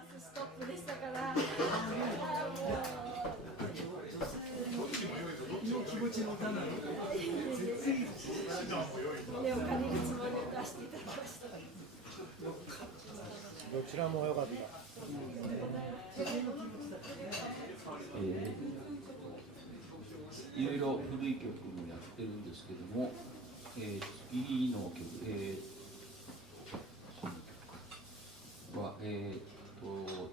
マスストップでしたから、気持ちの歌なの。胸を借りるつもりを出していただきました。どちらも良かった。いろいろ古い曲もやってるんですけども、次の曲、その曲は、ち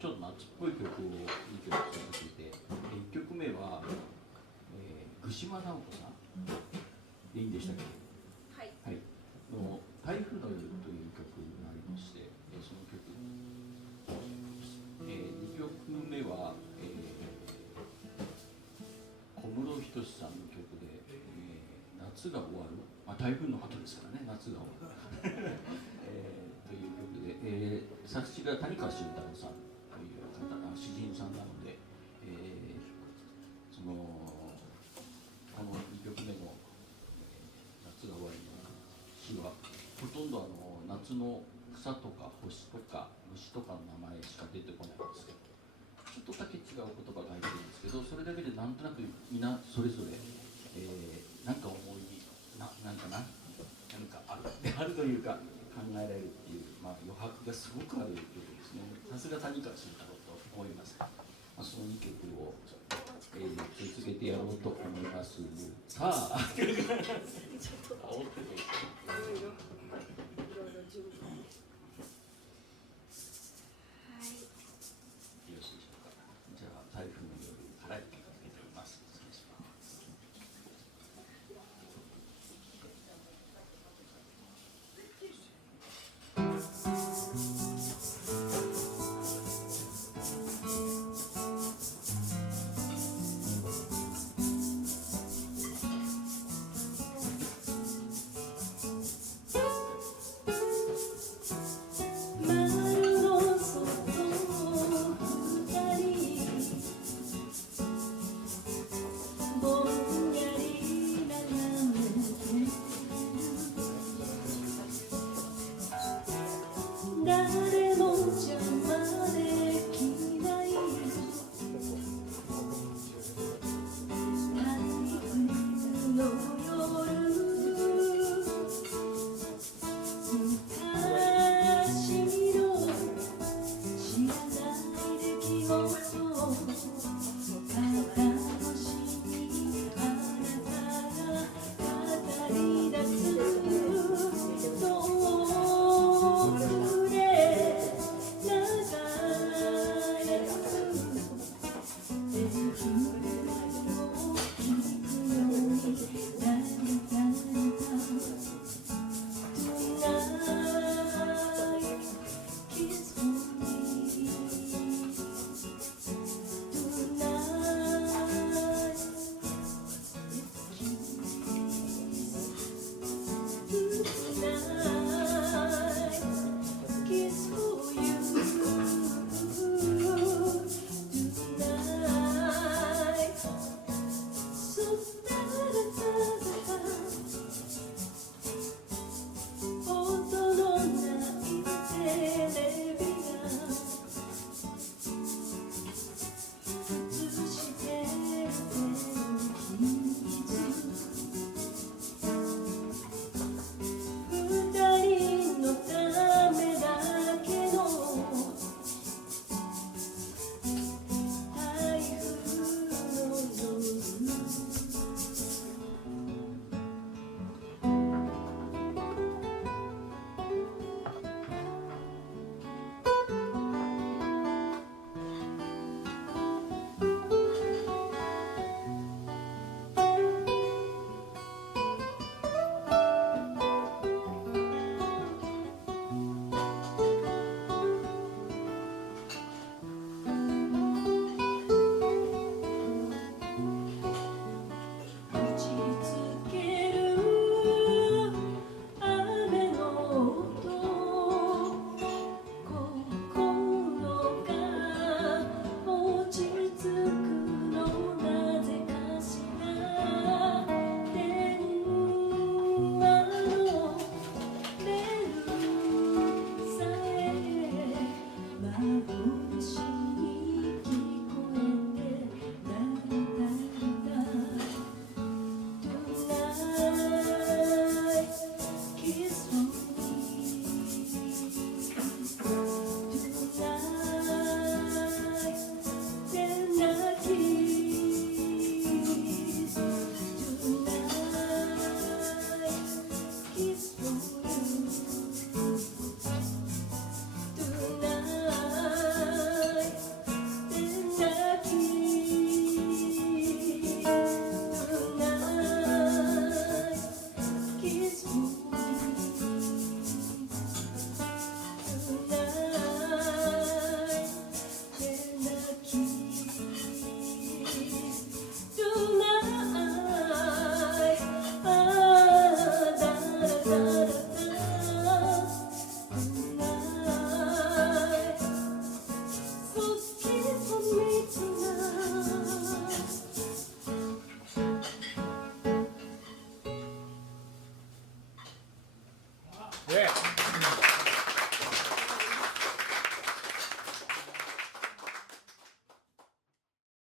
ょっと夏っぽい曲を2曲させていて、1曲目は、具島直子さんでいいんでしたっけ？はい。はい。の「台風の夜」という曲がありまして、その曲、2曲目は、小室仁さんの曲で「夏が終わる」台風の後ですからね、夏が終わる、という曲で、作詞が谷川俊太郎さんという方、詩人さんなので、この2曲目の「夏が終わり」の詩はほとんど夏の草とか星とか虫とかの名前しか出てこないんですけど、ちょっとだけ違う言葉が入ってるんですけど、それだけでなんとなくみんなそれぞれ、なんかなんかあるというか考えられるっていう、余白がすごくある曲ですね。さすが谷川俊太郎と思います。その2曲を、続けてやろうと思います。さあ、ちょっといろいろ準備。